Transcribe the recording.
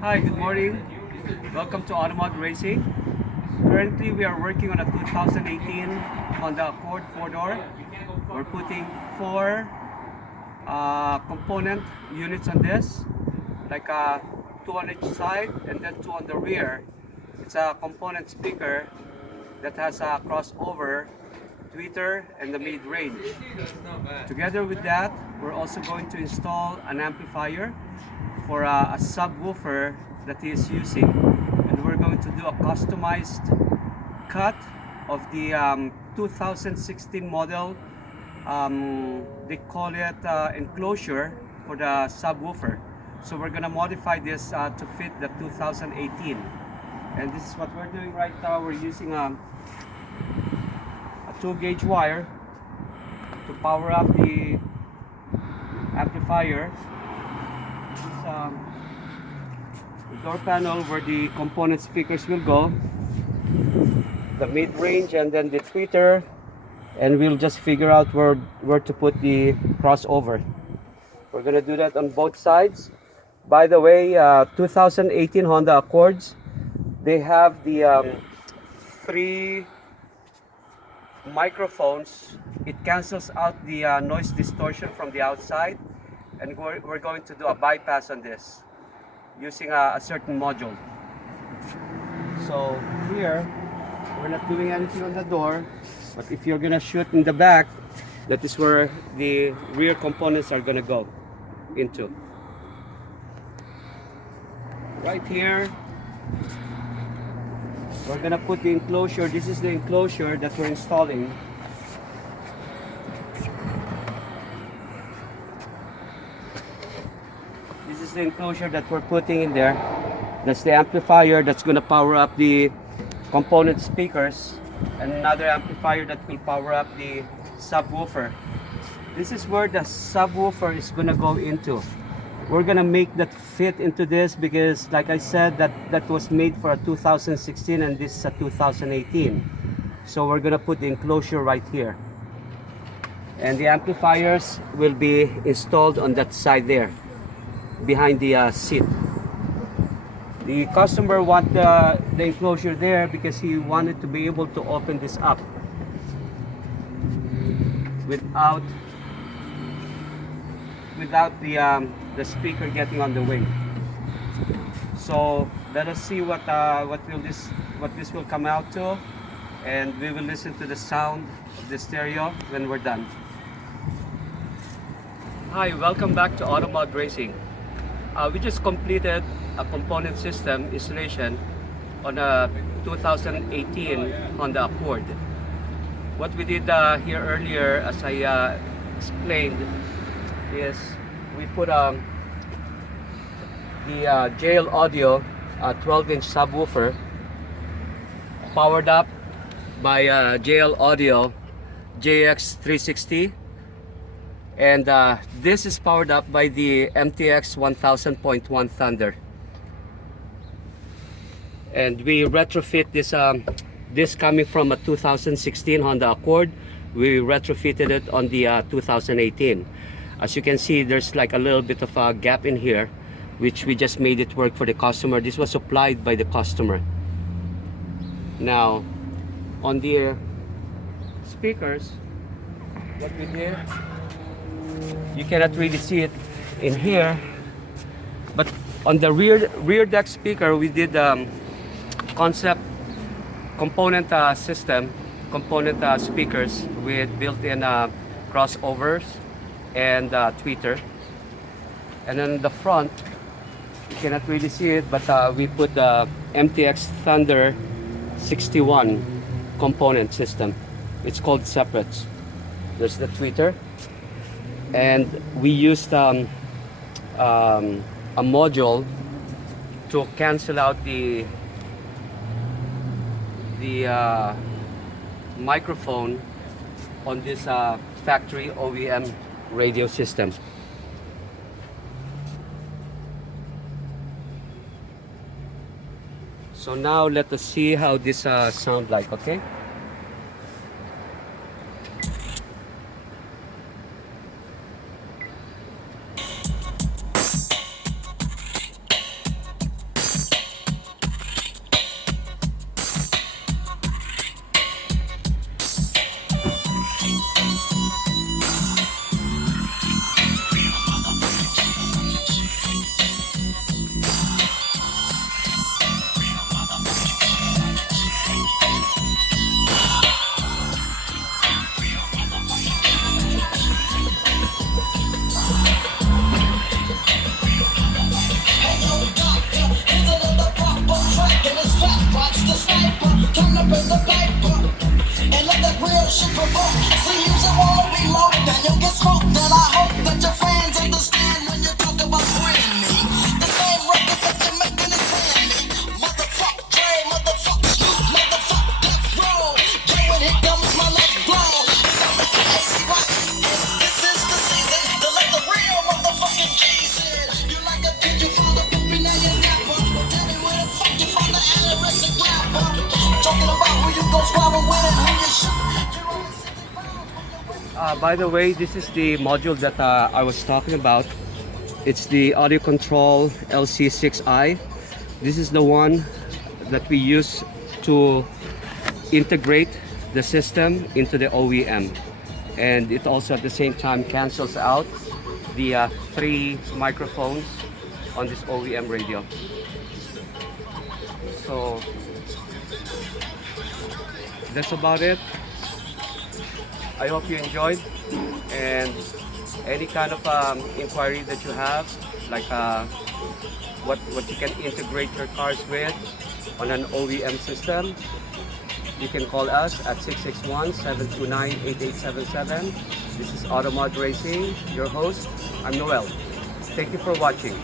Hi, good morning. Welcome to Automod Racing. Currently, we are working on a 2018 Honda Accord 4-door. We're putting four component units on this, like two on each side and then two on the rear. It's a component speaker that has a crossover, tweeter, and the mid-range. Together with that, we're also going to install an amplifier for a subwoofer that he is using, and we're going to do a customized cut of the 2016 model. They call it enclosure for the subwoofer. So we're gonna modify this to fit the 2018, and this is what we're doing right now. We're using a 2-gauge wire to power up the amplifier. This is the door panel where the component speakers will go, the mid-range, and then the tweeter, and we'll just figure out where to put the crossover. We're gonna do that on both sides. By the way, 2018 Honda Accords, they have the 3 microphones. It cancels out the noise distortion from the outside, and we're going to do a bypass on this using a certain module. So here, we're not doing anything on the door, but if you're gonna shoot in the back, that is where the rear components are gonna go into. Right here, we're gonna put the enclosure. This is the enclosure that we're installing. This is the enclosure that we're putting in there. That's the amplifier that's gonna power up the component speakers, and another amplifier that will power up the subwoofer. This is where the subwoofer is gonna go into. We're gonna make that fit into this because, like I said, that was made for a 2016 and this is a 2018. So we're gonna put the enclosure right here, and the amplifiers will be installed on that side there, behind the seat. The customer want the enclosure there because he wanted to be able to open this up without the speaker getting on the way. So let us see what this will come out to, and we will listen to the sound of the stereo when we're done. Hi, welcome back to Automod Racing. We just completed a component system installation on a 2018 Honda Accord. What we did here earlier, as I explained, is we put the JL Audio 12-inch subwoofer powered up by JL Audio JX360, and this is powered up by the MTX 1000.1 Thunder, and we retrofit this coming from a 2016 Honda Accord. We retrofitted it on the 2018. As you can see, there's like a little bit of a gap in here, which we just made it work for the customer. This was supplied by the customer. Now, on the speakers, what we did, you cannot really see it in here, but on the rear deck speaker, we did concept component system, component speakers with built-in crossovers and tweeter. And then the front, you cannot really see it, but we put the MTX Thunder 61 component system. It's called separates. There's the tweeter, and we used a module to cancel out the microphone on this factory OEM radio system. So now let us see how this sound like, okay? to pay the paper and let that real shit provoke. See, you should wanna be low, then you'll get smoked. And I hope that your fans understand when you talk about spraying me. The same records that you're making is paying me. Motherfuck Dre, motherfuck Snoop, motherfuck Death Row. Yo, and here comes my left blow. This is the season to let the real motherfucking G's in. You like a bitch, you fall the poopy, now you're napper. Tell me where the fuck you found the anorexic rapper. Talking about who you go squabble with and who you shoot. By the way, this is the module that I was talking about. It's the audio control LC6i. This is the one that we use to integrate the system into the OEM. And it also at the same time cancels out the 3 microphones on this OEM radio. So that's about it. I hope you enjoyed, and any kind of inquiry that you have, like what you can integrate your cars with on an OEM system, you can call us at 661-729-8877. This is Automod Racing, your host. I'm Noel. Thank you for watching.